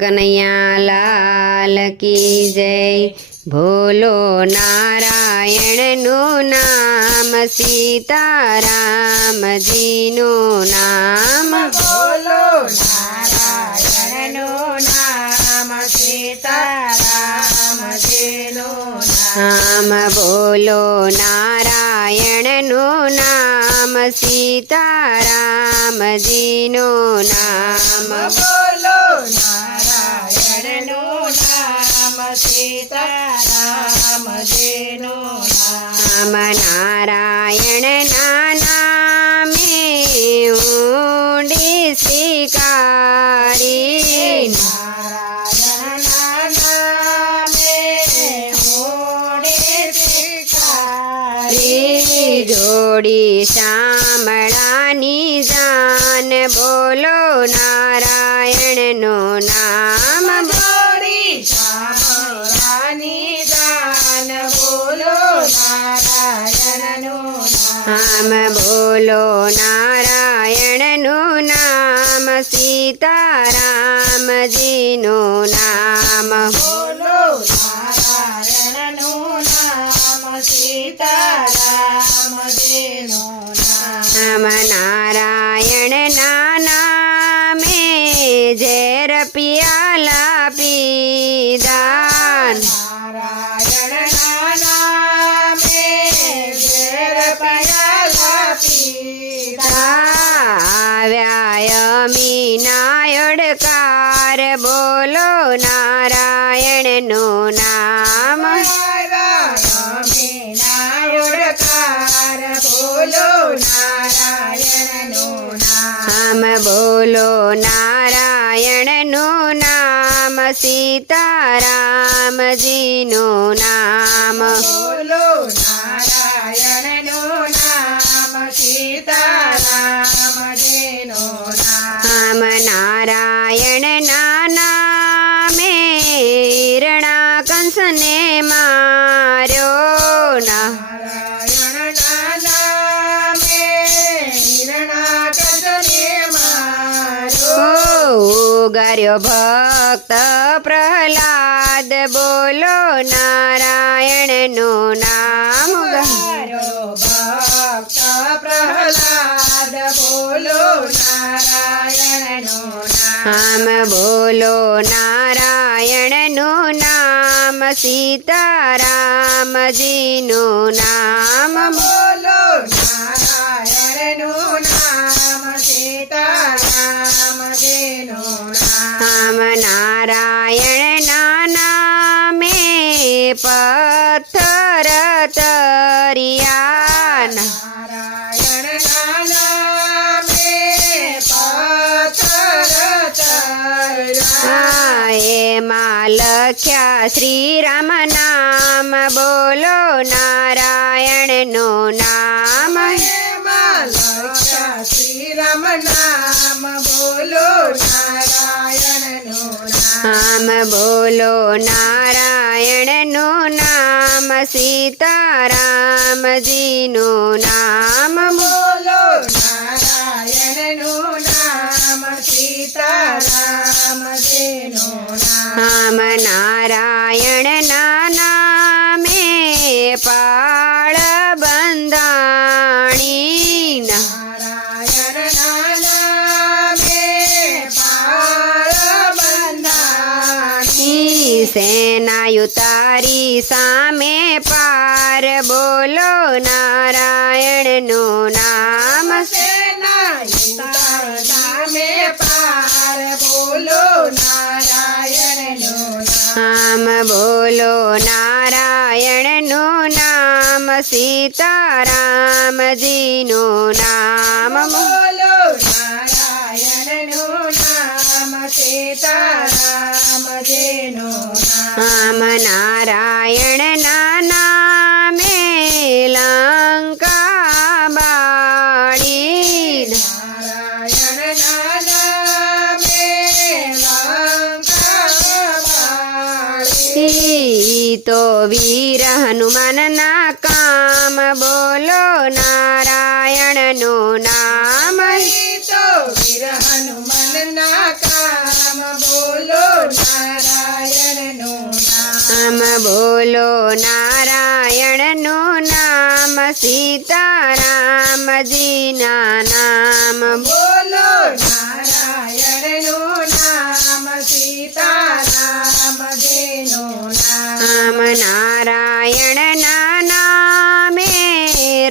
કનૈયા લાલ કી જય. ભોલો નારાયણનું નામ સીતારામજીનું નામ. ભોલો નારાયણનું નામ સીતારામજીનું નામ. નામ બોલો નારાયણનું નામ સીતારામજીનું નામ. બોલો નારાયણનું નામ સીતારામ જેનો નામ નારાયણના નામે ઊંડી સ્વીકારી નારાયણના નામે જોડી શામળાની જાન બોલો નારાયણનું નામ જોડી શામળાની દાન બોલો નારાયણનું નામ નામ બોલો નારાયણનું નામ સીતારામજીનું નામ બોલો નારાયણનું નામ સીતારામજીનું નામ નામ નામ બોલો નારાયણનું નામ સીતારામજીનું નામ. નામ નારાયણના નામે હિરણા કંસને માર્યો ઓ ગાર્યો ભક્ત પ્રહલાદ બોલો નારાયણનું નામ ભક્ત પ્રહલાદ બોલો નારાયણનું નામ નામ. બોલો નારાયણનું નામ સીતારામજીનું નામ. બોલો નારાયણનું નામ સીતારામજીનું એમાં લખ્યા શ્રીરામ નામ બોલો નારાયણનું નામ એમાં લખ્યા શ્રીરામ નામ બોલો નારાયણનું નામ નામ બોલો નારાયણનું નામ સીતારામજીનું નામ બોલો નારાયણનું નામ સીતારામજીનું નામ નારાયણ નારાયણના નામે પાળ બંધાણી. નારાયણના નામે સેનાયુ તારી સામે પાર બોલો નારાયણનું બોલો નારાયણનું નામ સીતારામજીનું નામ. બોલો નારાયણનું નામ સીતારામજીનું નામ. નામ તો વીર હનુમાનના કામ. બોલો નારાયણ નારાયણનું નામ. તો વીર હનુમાનના કામ. બોલો નારાયણનું નામ. નામ બોલો નારાયણનું નામ. સીતારામજીના નામ. નામ નારાયણના નામે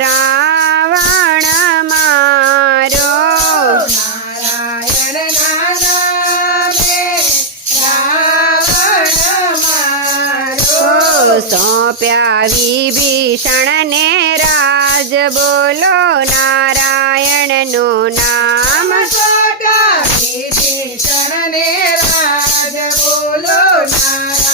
રાવણ મારો. નારાયણના નામે રાવણ મારો. સોંપ્યા વિભીષણને રાજ બોલો નારાયણનું નામ. સોટા વિભીષણને રાજ બોલો નારાયણનું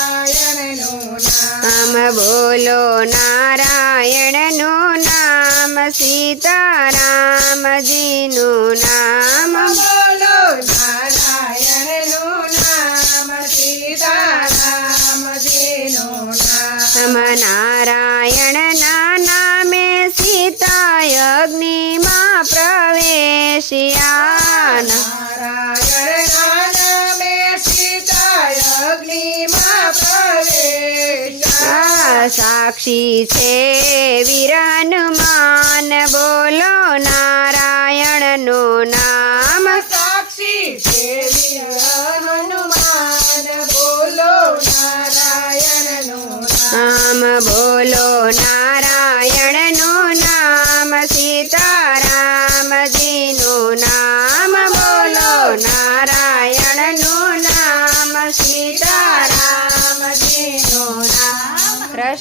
નામ નામ બોલો નારાયણનું નામ સીતારામજીનું નામ બોલો નારાયણનું સાક્ષી છે વીર માન. બોલો નારાયણનું નામ. સાક્ષી છે હનુમાન બોલો નારાયણનું નામ. નામ બોલો નારાયણનું